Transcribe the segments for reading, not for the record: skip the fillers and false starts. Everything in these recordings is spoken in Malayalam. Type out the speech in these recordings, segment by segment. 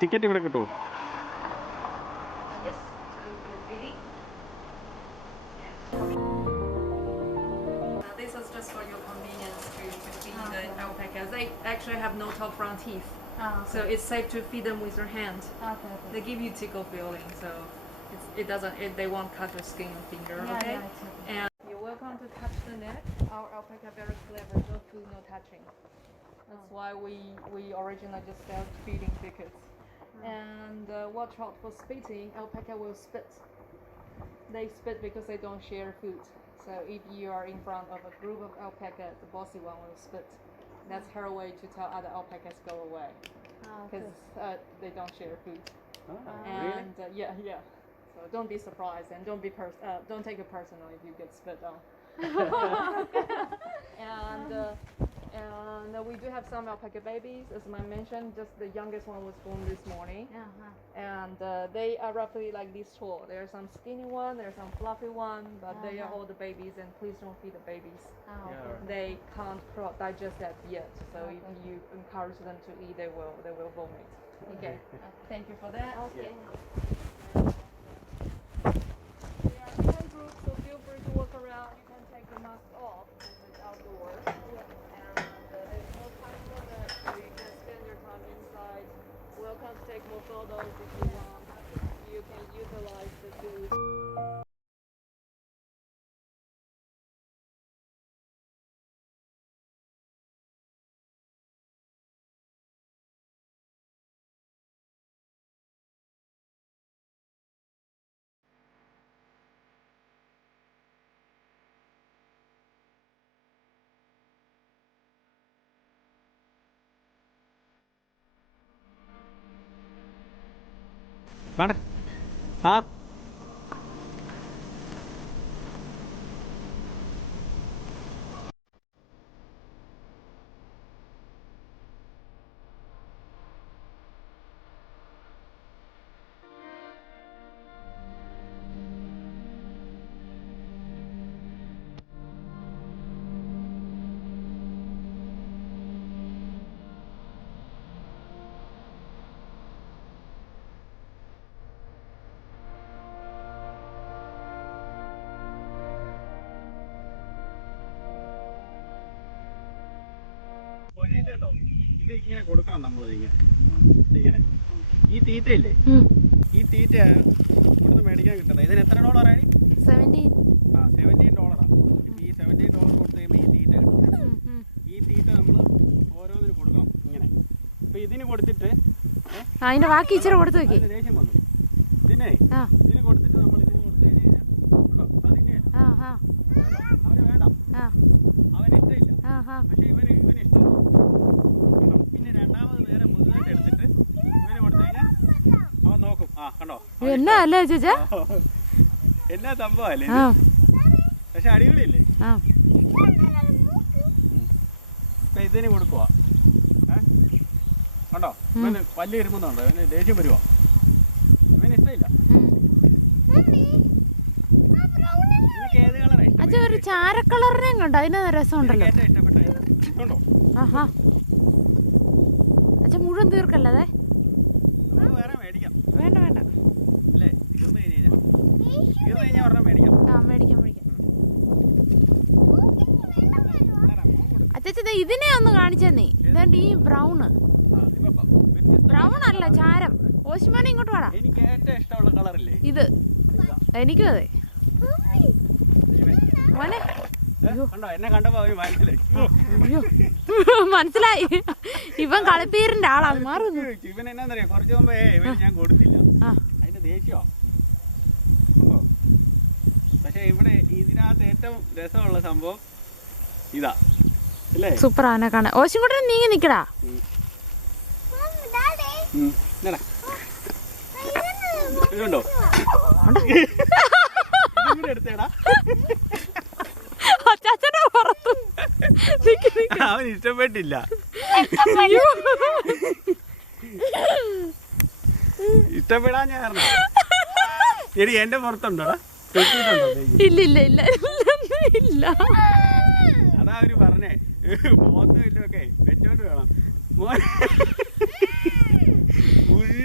ടിക്കറ്റ് ഇവിടെ കിട്ടുമോ? This is just for your convenience to feed the alpacas. They actually have no top front teeth, so it's safe to feed them with your hand. They give you tickle feeling, so it doesn't. They won't cut your skin or finger. Okay. And you're welcome to touch the neck. Our alpaca very clever. No food, no touching. That's why we originally just sell feeding tickets. And watch out for spitting. Alpaca will spit. They spit because they don't share food. So if you are in front of a group of alpacas, the bossy one will spit. That's her way to tell other alpacas go away, because they don't share food. And yeah. So don't be surprised and don't take it personal if you get spit on. And we do have some alpaca babies, as I mentioned. Just the youngest one was born this morning, and they are roughly like this tall. There are some skinny one, there are some fluffy one, but they are all the babies. And please don't feed the babies. They can't digest that yet. So if you encourage them to eat, they will vomit. Okay. Thank you for that. Okay. We are in a group, so feel free to walk around. You can take the mask off because it's outdoors. There's no time limit, so you can spend your time inside. Welcome to take more photos if you want. You can utilize the food. വേണ്ട ആ ഇത് ഇങ്ങനെ കൊടുക്കണം നമ്മൾ ഇങ്ങനെ ഈ തീറ്റയില്ലേ ഈ തീറ്റ ഇവിടുന്ന് മേടിക്കാൻ കിട്ടുന്നത്. ഇതിന് എത്ര ഡോളറാണ്? $17. ഈ $17 കൊടുത്ത് കഴിയുമ്പോൾ ഈ തീറ്റ കിട്ടും. ഈ തീറ്റ നമ്മൾ ഓരോന്നിനും കൊടുക്കണം ഇങ്ങനെ. ഇപ്പൊ ഇതിന് കൊടുത്തിട്ട് അതിന്റെ ബാക്കി ഇച്ചിരി കൊടുത്തു നോക്കി. ദേഷ്യം വന്നു ഇതിന് കൊടുത്തിട്ട് നമ്മൾ ഇതിന് കൊടുത്തു കഴിഞ്ഞാൽ അവന് വേണ്ട, അവന് ഇഷ്ടമില്ല. പക്ഷെ ഇവന് ഇഷ്ടമാണ്. പിന്നെ രണ്ടാമത് വേറെ മുഴുവനായിട്ട് എടുത്തിട്ട് ഇവന് കൊടുത്തു കഴിഞ്ഞാൽ അവൻ നോക്കും. കണ്ടോ എന്നാ അല്ലേ ചേച്ചാ, എന്നാ സംഭവല്ലേ. പക്ഷെ അടിപൊളിയല്ലേ. ഇപ്പൊ ഇതിന് കൊടുക്കുവാ. കണ്ടോ ഇവന് വലിയ ഇരുമ്പുന്നുണ്ടോ, ഇവന് ദേഷ്യം വരുവാ. ഇവന് ഇഷ്ടമില്ല. ഏത് കളറാ അച്ഛാ? ഒരു ചാര കളറിനെയും കണ്ടോ, അതിന് രസമുണ്ടല്ലോ. ഏറ്റവും ഇഷ്ടപ്പെട്ടോ? അച്ഛാ മുഴുവൻ തീർക്കല്ലേ? വേറെ മേടിക്കാം. വേണ്ട വേണ്ട അല്ലേ, തീർന്നു കഴിഞ്ഞാൽ ഒരെണ്ണം മേടിക്കാം. മേടിക്കാം. അച്ഛാ ഇതിനെ ഒന്ന് കാണിച്ചെന്നേ. ഇതാണ്ട് ഈ ബ്രൗൺ അല്ല, ചാരം. ഓശിമാനെ ഇങ്ങോട്ട് വാടാ. എനിക്ക് ഏറ്റവും ഇഷ്ടമുള്ള കളറില്ലേ ഇത്. എനിക്കും അതെ മോനെ. എന്നെ കണ്ടപ്പോ അവന് മനസ്സിലായി. ഇവൻ കളിപ്പീരിന്റെ ആളാണ്. മാറുന്നു. ഇവൻ എന്നാന്നറിയോ, കുറച്ച് മുമ്പേ ഇവന് ഞാൻ കൊടുത്തില്ല. അതിന്റെ ദേഷ്യോ. പക്ഷെ ഇവിടെ ഇതിനകത്ത് ഏറ്റവും രസമുള്ള സംഭവം ഇതാ അല്ലേ. സൂപ്പർ ആനെ കാണാൻ. ഓശം കൂടെ നീങ്ങി നിക്കടാ. ഇതുണ്ടോ എടുത്തേടാ. അവൻ ഇഷ്ടപ്പെട്ടില്ല. ഇഷ്ടപ്പെടാൻ ഞാൻ എടി എന്റെ പുറത്തുണ്ടോടാ? ഇല്ല. അതാ അവര് പറഞ്ഞേ, പോത്തും ഇല്ലൊക്കെ വെച്ചോണ്ട് വേണം.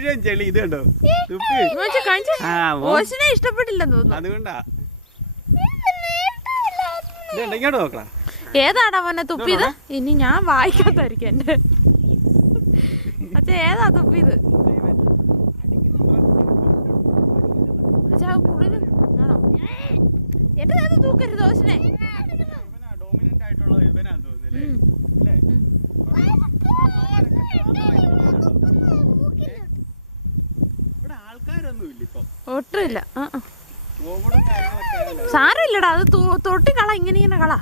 മുഴുവൻ ചെളി ഇത് കണ്ടോ തുപ്പി. ഓശിനെ ഇഷ്ടപ്പെട്ടില്ലെന്ന് തോന്നുന്നു. അതുകൊണ്ടാ ഇതുണ്ട്, ഇങ്ങോട്ട് നോക്കടാ. ഏതാടാ അവനെ തുപ്പിയത്? ഇനി ഞാൻ വായിക്കാത്തായിരിക്കും എന്റെ. അച്ഛാ ഏതാ തുപ്പിയത്? അച്ഛാ കൂടുതൽ ആണോ? എന്റെ നേരത്തെ തൂക്കരുത് ഓശിനെ. ഡോമിനന്റ് ആയിട്ടുള്ള ഇവനാന്ന് തോന്നുന്നല്ലേ? ഇവിടെ ആൾക്കാരൊന്നും ഇല്ല ഇപ്പൊ, ഒട്ടുമില്ല. കോവിഡും കാര്യങ്ങളൊക്കെ. സാരമില്ലടാ, അത് തൊട്ടി കള, ഇങ്ങനെ കള.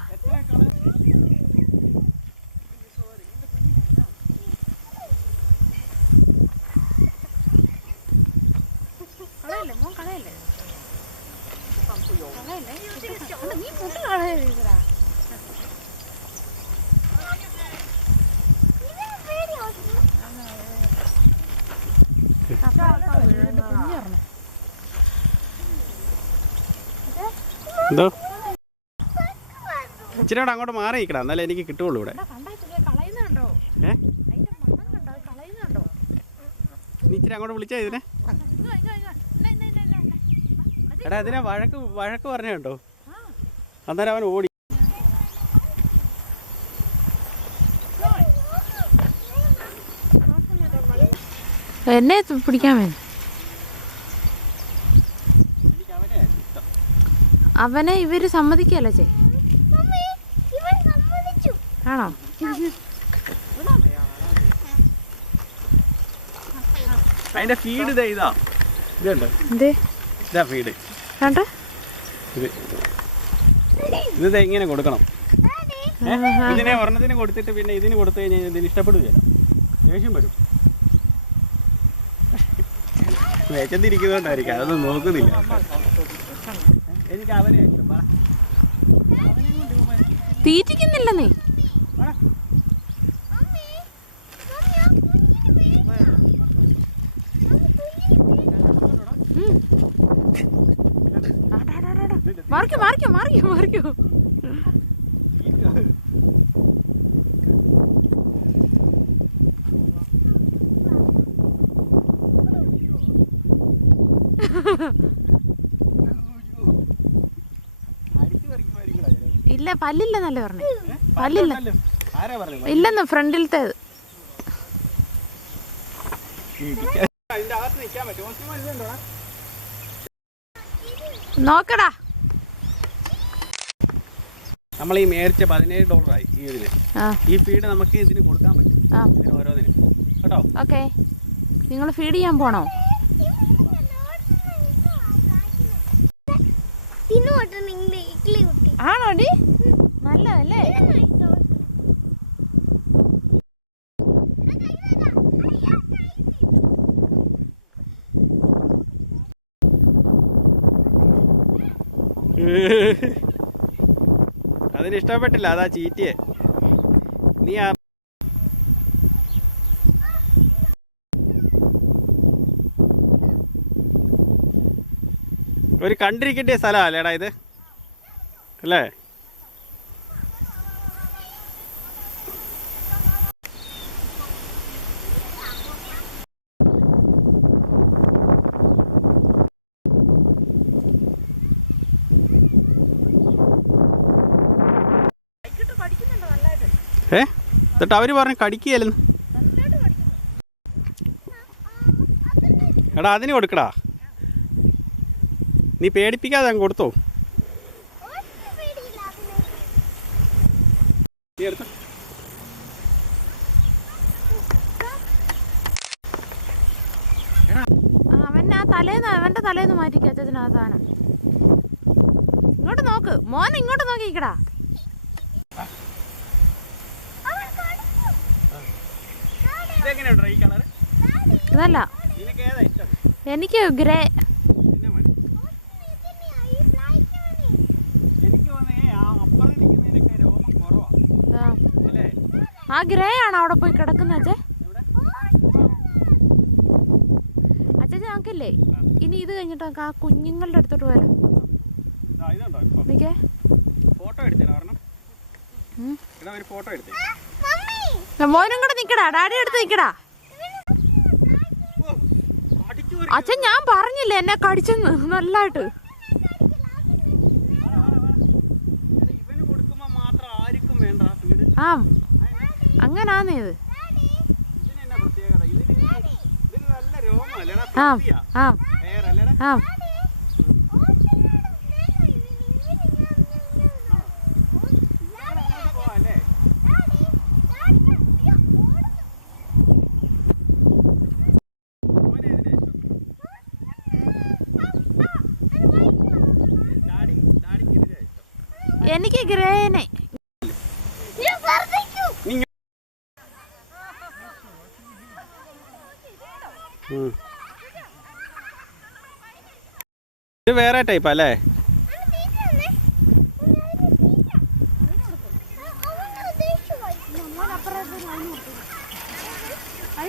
എന്തോ ഇച്ചിരി കൂടെ അങ്ങോട്ട് മാറി നിൽക്കണം, എന്നാലേ എനിക്ക് കിട്ടുള്ളൂ ഇവിടെ. നീ ഇച്ചിരി അങ്ങോട്ട് വിളിച്ചാ ഇതിനെ. എടാ ഇതിനെ വഴക്ക് പറഞ്ഞ കേട്ടോ, അന്നേരം അവൻ ഓടി. എന്നെ പിടിക്കാൻ വേണ്ടി അവനെ ഇവര് സമ്മതിക്കല്ലേ ചേ? ആണോ? അതിന്റെ ഫീഡ് ഇതാ ഇതുണ്ട്, ഇതാ ഫീഡ്. ഇത് ഇങ്ങനെ കൊടുക്കണം. ഇതിനെ ഒരെണ്ണത്തിന് കൊടുത്തിട്ട് പിന്നെ ഇതിന് കൊടുത്തു കഴിഞ്ഞാൽ ഇതിന് ഇഷ്ടപ്പെടുകയില്ല, ദേഷ്യം വരും. വേച്ചന്തിരിക്കുന്നോണ്ടായിരിക്കും, അതൊന്നും നോക്കുന്നില്ല. എനിക്ക് അവനെ തീറ്റിക്കുന്നില്ല നീ. മാറിക്കോ. ഇല്ല, പല്ലില്ലെന്നല്ലേ പറഞ്ഞേ? പല്ലില്ല ഇല്ലെന്ന്, ഫ്രണ്ടിലത്തേത്. നോക്കടാ. നമ്മൾ ഈ മേടിച്ച $17 ഈ ഇതിന്. ഈ ഫീഡ് നമുക്ക് ഇതിന് കൊടുക്കാൻ പറ്റും, ഓരോന്നിനും കേട്ടോ. ഓക്കെ, നിങ്ങൾ ഫീഡ് ചെയ്യാൻ പോണോ? ആണോടി? നല്ലതല്ലേ? അതിന് ഇഷ്ടപ്പെട്ടില്ല, അതാ ചീറ്റിയെ. നീ ഒരു കണ്ടിരിക്കേണ്ട സ്ഥലമല്ലേടാ ഇത്, അല്ലേ? എന്നിട്ട് അവര് പറഞ്ഞു കടിക്കുകയല്ലെന്ന്. എടാ അതിന് കൊടുക്കടാ, നീ പേടിപ്പിക്കാതെ അങ്ങ് കൊടുത്തോ. അവന്റെ തലേന്ന് മാറ്റിക്ക അച്ഛനാ സാധനം. ഇങ്ങോട്ട് നോക്ക് മോൻ, ഇങ്ങോട്ട് നോക്കിക്കടാ. ഇതല്ല, എനിക്ക് ഗ്രേ. ആ ഗ്രേ ആണോ അവിടെ പോയി കിടക്കുന്ന അച്ഛേ? അച്ഛൻ ഞങ്ങൾക്കില്ലേ ഇനി ഇത് കഴിഞ്ഞിട്ട് നമുക്ക് ആ കുഞ്ഞുങ്ങളുടെ അടുത്തോട്ട് പോയാലോ? മോനും കൂടെ നിക്കടാ, ഡാഡി അടുത്ത് നിക്കടാ. അച്ഛൻ ഞാൻ പറഞ്ഞില്ലേ എന്നെ കടിച്ചെന്ന് നല്ലായിട്ട്. ഇവന് കൊടുക്കുമ്പോ മാത്രം ആർക്കും വേണ്ട ഫീഡ്. ആ അങ്ങനാന്നേ ഇത്. ഇതിനെന്നാ പ്രത്യേകത? ഇതിന് നല്ല രോമല്ലേടാ? ആ ആ വേറല്ലേടാ? ആ പോവാല്ലേ? മോനെ ഇതിനെ ഇഷ്ടം. ഡാഡിക്ക് ഇതിനെ ഇഷ്ടം. എനിക്ക് ഗ്രേനെ. ഇത് വേറെ ടൈപ്പ് അല്ലേ?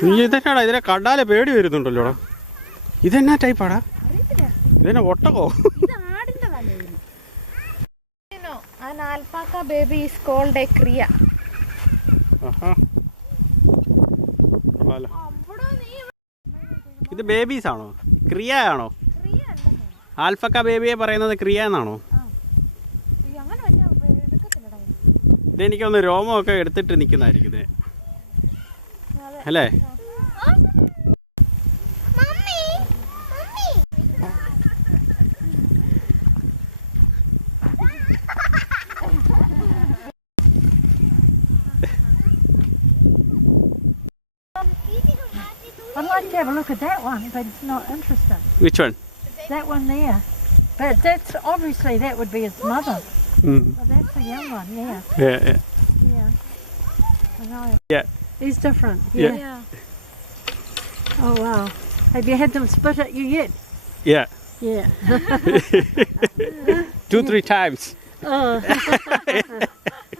ഇതെന്നാടാ? ഇതിനെ കണ്ടാലേ പേടി വരുന്നുണ്ടല്ലോടാ. ഇതെന്നാ ടൈപ്പാടാ? ഇതെന്നാ ഒട്ടകോ? An alpaca baby is called a cria. ഇത് ബേബീസ് ആണോ? ക്രിയ ആണോ? ആൽഫക്ക ബേബിയെ പറയുന്നത് ക്രിയ എന്നാണോ? ഇതെനിക്കൊന്ന് രോമമൊക്കെ എടുത്തിട്ട് നിൽക്കുന്നതായിരിക്കും ഇത് അല്ലേ? I'd like to have a look at that one, but it's not interesting. Which one? That one there. But that's obviously that would be its mother. Mm. But that's a young one, yeah. Yeah, yeah. Yeah. I know. Yeah. He's different. Yeah. Yeah. Oh wow. Have you had them spit at you yet? Yeah. Yeah. 2-3 times. Oh.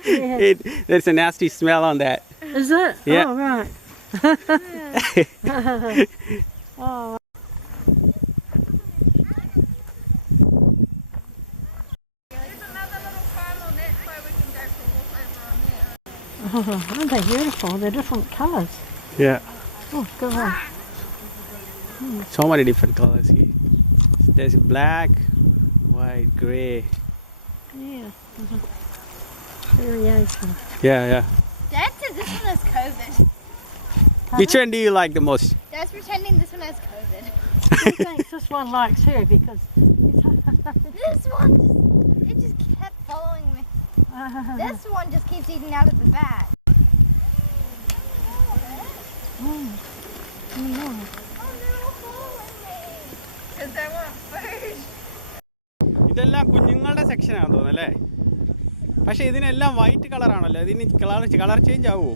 Yeah. There's a nasty smell on that. Is it? Yeah. Oh right. Oh. Oh, aren't they beautiful? They're different colours. Yeah. Oh, go on. So many different colors here. There's black, white, grey. Yeah. Variation. Yeah, yeah. Dad said this one has COVID. Which one do you like the most? Dad's pretending this one has COVID. He thinks this one likes her because This one it just kept following me. This one just keeps eating out of the bag. Because I want food. ഇതെല്ലാം കുഞ്ഞുങ്ങളുടെ സെക്ഷനാണെന്ന് തോന്നുന്നു അല്ലേ? പക്ഷെ ഇതിനെല്ലാം വൈറ്റ് കളറാണല്ലോ. ഇതിന് കളർ ചേഞ്ച് ആവുമോ?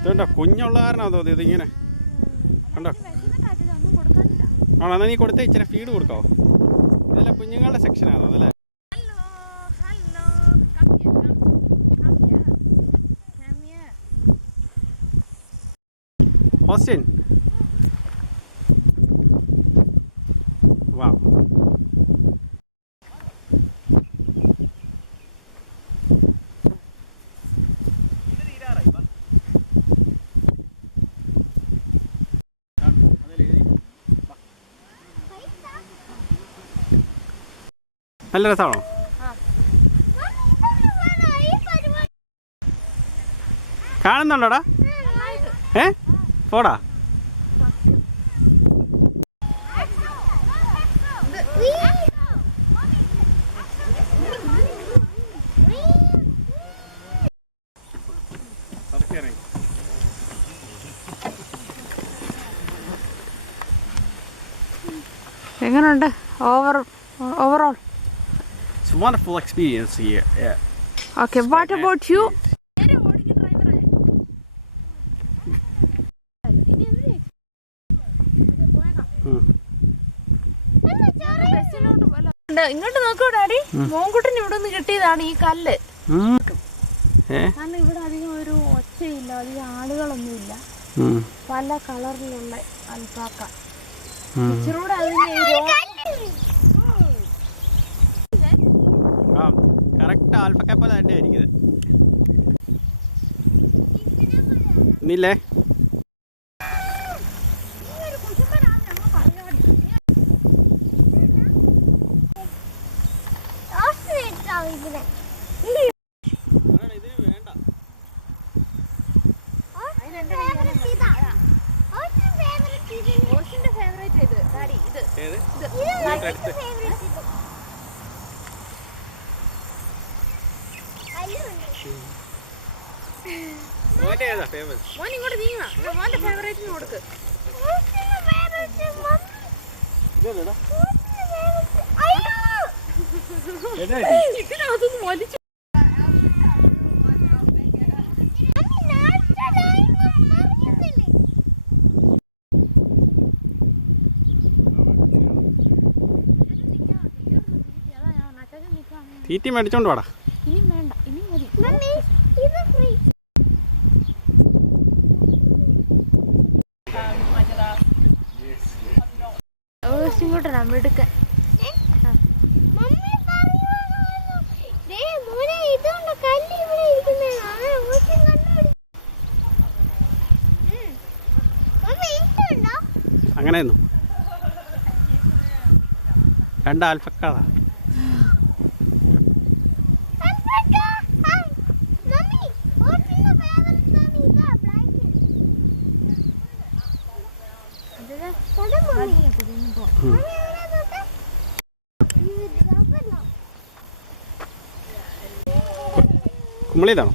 ഇതുണ്ടോ കുഞ്ഞുള്ള കാരണമാണോ തോന്നി ഇതിങ്ങനെ കണ്ടോ? ആണോ? എന്നാൽ നീ കൊടുത്തേ ഇച്ചിരി ഫീഡ് കൊടുക്കാവോ? ഇതെല്ലാം കുഞ്ഞുങ്ങളുടെ സെക്ഷനാണോ അല്ലേ? Austin. Wow. നല്ല രസമാണോ? കാണുന്നുണ്ടോടാ? പോടാ. എങ്ങനെയുണ്ട് overall? It's a wonderful experience here. Yeah. Okay, what about you? ഇങ്ങോട്ട് നോക്കൂ ഡാഡി, മോൻകുട്ടൻ ഇവിടെ നിന്ന് കിട്ടിയതാണ് ഈ കല്ല്. കാരണം ഇവിടെ അധികം ഒരു ഒച്ചയില്ല, അധികം ആളുകളൊന്നുമില്ല, പല കളറിലുള്ള അൽപ്പാക്ക. ഇച്ചിരൂടെ കറക്റ്റ് ആൽഫക്ക പോലെ തന്നെ ആയിരിക്കും. ഇന്നില്ലേ? മോൻ ഇങ്ങോട്ട് നീങ്ങ, മോന്റെ ഫേവറേറ്റിന് കൊടുക്ക്. ഇതിനകത്തൊന്ന് വലിച്ചു. തീറ്റി മേടിച്ചോണ്ട് വാടാ. ഇനി വേണ്ട, ഇനി മതി. ഇങ്ങോട്ടാ മിടുക്കൻ. അങ്ങനെയൊന്നും 2 ആൽഫക്കാതാ. കുമളിയിലാണോ?